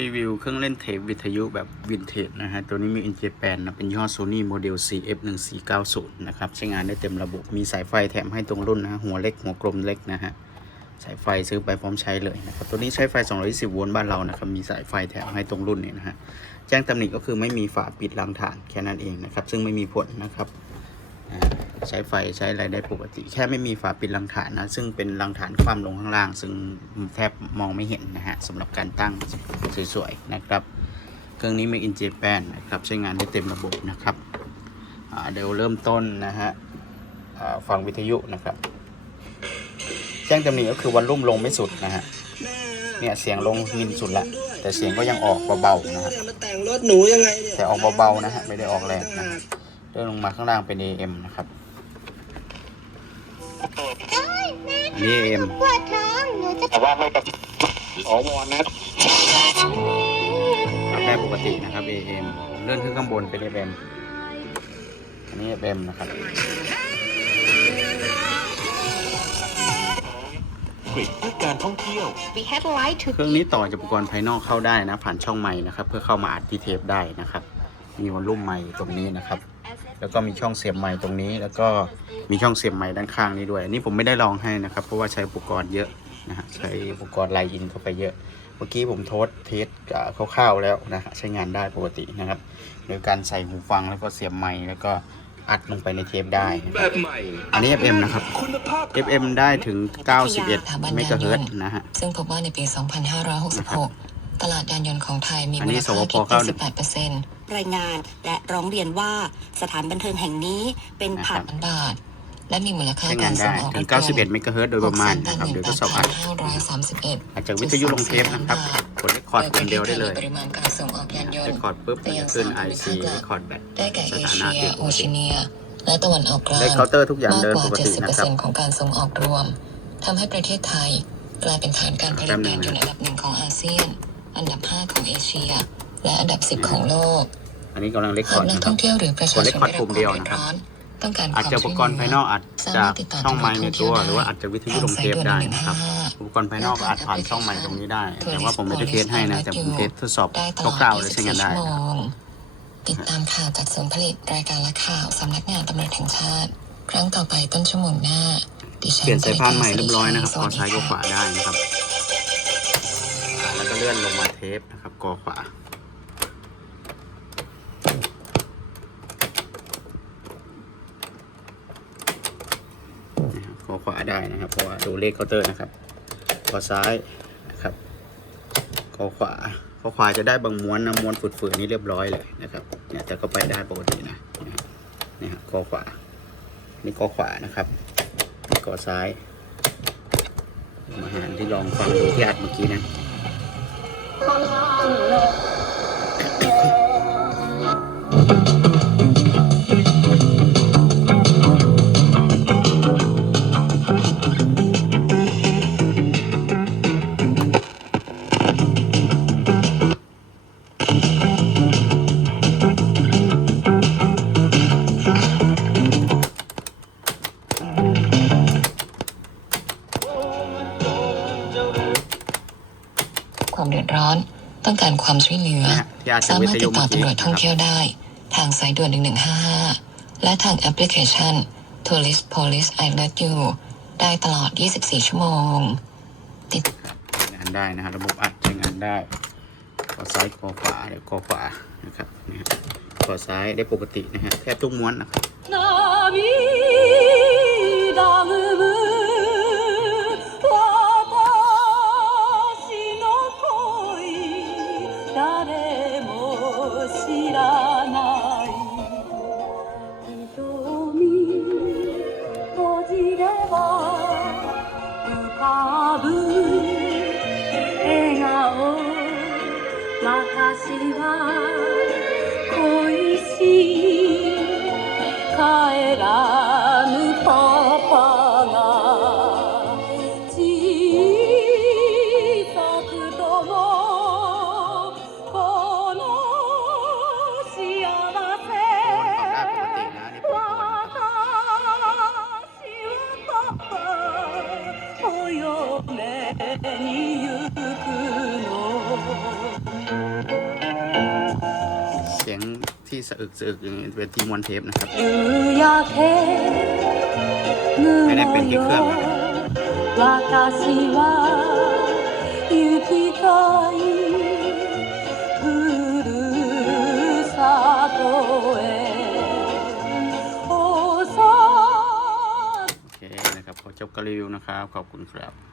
รีวิวเครื่องเล่นเทปวิทยุแบบวินเทจนะฮะ ตัวนี้มี i n j แปนนะ เป็นยี่ห้อ Sony Model CF1490 นะครับ ใช้งานได้เต็มระบบ มีสายไฟแถมให้ตรงรุ่นนะฮะหัวเล็กหัวกลมเล็กนะฮะ สายไฟซื้อไปพร้อมใช้เลยนะครับ ตัวนี้ใช้ไฟ 220 โวลต์บ้านเรานะครับ มีสายไฟแถมให้ตรงรุ่นเนี่ยนะฮะ แจ้งตำหนิก็คือไม่มีฝาปิดรังฐานแค่นั้นเองนะครับ ซึ่งไม่มีผลนะครับ ใช้ไฟใช้อะไรได้ปกติ แค่ไม่มีฝาปิดรังฐานนะ ซึ่งเป็นรังฐานคว่ำลงข้างล่าง ซึ่งแทบมองไม่เห็นนะฮะสำหรับการตั้งสวยๆนะครับ เครื่องนี้ Make in Japan นะครับ ใช้งานได้เต็มระบบนะครับอ่าเดี๋ยวเริ่มต้นนะฮะอ่าฟังวิทยุนะครับ แจ้งตำหนิก็คือวันรุ่มลงไม่สุดนะฮะเนี่ยเสียงลงมินสุดละแต่เสียงก็ยังออกเบาๆนะฮะมาแต่งรถหนูยังไงเนี่ยแต่ออกเบาๆนะฮะไม่ได้ออกแรงนะฮะเลื่อนลงมาข้างล่างเป็น AM นะครับ อันนี้ AM ปวดท้องหนูจะแต่ว่าไม่กับอ๋อวอนนะได้ปกตินะครับ AM เลื่อนขึ้นข้างบนเป็น FM อันนี้ FM นะครับกริดเพื่อการท่องเที่ยว We had light to เครื่องนี้ต่อจากอุปกรณ์ภายนอกเข้าได้นะ ผ่านช่องไม้นะครับ เพื่อเข้ามาอัดที่เทปได้นะครับ มีวอลลุ่มไม้ตรงนี้นะครับ แล้วก็มีช่องเสียบไม้ตรงนี้ แล้วก็มีช่องเสียบไม้ด้านข้างนี้ด้วยอันนี้ผมไม่ได้ลองให้นะครับเพราะว่าใช้อุปกรณ์เยอะนะฮะใช้อุปกรณ์ไลน์อินเข้าไปเยอะ เมื่อกี้ผมโทสเทสกับคร่าวๆแล้วนะฮะใช้งานได้ปกตินะครับโดยการใส่หูฟังแล้วก็เสียบไม้แล้วก็อัดลงไปในเทปได้นะแบครับบใหม่อันนี้ FM นะครับคุณภาพ FM ได้ถึง 91 เมกะเฮิรตซ์นะฮะ ซึ่งพบว่าในปี 2566 ตลาดยานยนต์ของไทยมีอันมูนี้ลค่าสวพที่เก้า78%รายงานและร้องเรียนว่าสถานบันเทิงแห่งนี้เป็นผับพันบาทและมีมูลค่าใช้งากานรได้ส่งออกถึงรถยนต์91 เมกะเฮิรตซ์โดยประมาณนะครับเดี๋ยวทดสอบอัด631,531อาจจะวิทยุลงเทปนะครับกดเรคคอร์ดคนเดียวได้เลยปริมาณการส่งออกยานยนเรคต์คอร์ดปุ๊บมันจะขึ้น IC เรคคอร์ดแบตได้แก่สเอถาเชีนะยติดโอชิเนีย และตะวันออกกลางได้เคาน์เตอร์ทุกอย่างมากเดินกว่าปกตินะครับ70%ของการส่งออกรวมทำให้ประเทศไทย กลายเป็นฐานการผลิตยานยนต์อันดับหนึ่งของอาเซียน อันดับ 5 ของเอเชีย และอันดับ 10 ของโลกอันนี้กำลังเรคคหาอกร์ดนักนะคท่รัอบงเที่ยวหรือประชาชนกด record ได้รับปุ่มความเดียวเดือนะดครับร้อนต้องการคอาจวามจะอุปกรณ์ภายนอกอาจสาจะมารถติดต่อช่องไมค์ในตัวตำรวจท่องเที่ยวได้หรือว่าอาจจะวิทยุลงเทปได้นะครับ อุปกรณ์ภายนอกก็อาจผ่านช่องไมค์ตรงนี้ได้ แต่ว่าผมไม่ได้เทสให้นะ แต่ผมเทสทดสอบได้ตลอดคร่าวๆเลยใช้งาน24ได้ชั่วโมนะครับ งติดตามข่าวจากศูนย์ผลิตรายการและข่าวสำนักงานตำรวจแห่งชาติ ครั้งต่อไปต้นชั่วโมงหน้าดิฉันเปลี่ยนสายพานใหม่เรียบร้อยนะครับสกอวัสดีซ้ายกอค่ะขวาได้นะครับอ่าแเลื่อนลงมาเทปนะครับกอขวานะครับกอขวาได้นะครับ เพราะว่าดูเลขเคาน์เตอร์นะครับกอซ้ายนะครับกอขวากอขวาจะได้บางม้วนนะม้วนฝืดๆนี่เรียบร้อยเลยนะครับเนี่ยแต่ก็ไปได้ปกตินะนะครับนี่ครับกอขวานี่กอขวานะครับนี่กอซ้ายมาหารที่ลองฟังดูที่อัดเมื่อกี้นะ ต้องการความช่วยเหลือนะฮะที่อาจจะสาวิมารทถยุติดต่อเมื่อกี้ตำรวจนะคท่องรับเที่ยวได้ ทางสายด่วน 1155 และทางแอปพลิเคชัน Tourist Police I Let You ได้ตลอด 24 ชั่วโมง ติดใช้งานได้นะฮะระบบอัดใช้งานได้กอซ้ายกอขวาเดี๋ยวกอขวานะครับนะฮะกอซ้ายได้ปกตินะฮะแทบทุกม้วนนะครับ 誰も知らない。瞳閉じれば浮かぶ笑顔。私は恋しい。帰ら เสียงที่สะอึกสะอึกอย่างนี้เป็นทีมวนเทปนะครับ ไม่ได้เป็นที่เครื่องนะครับขอจบการรีวิวนะครับ ขอบคุณครับ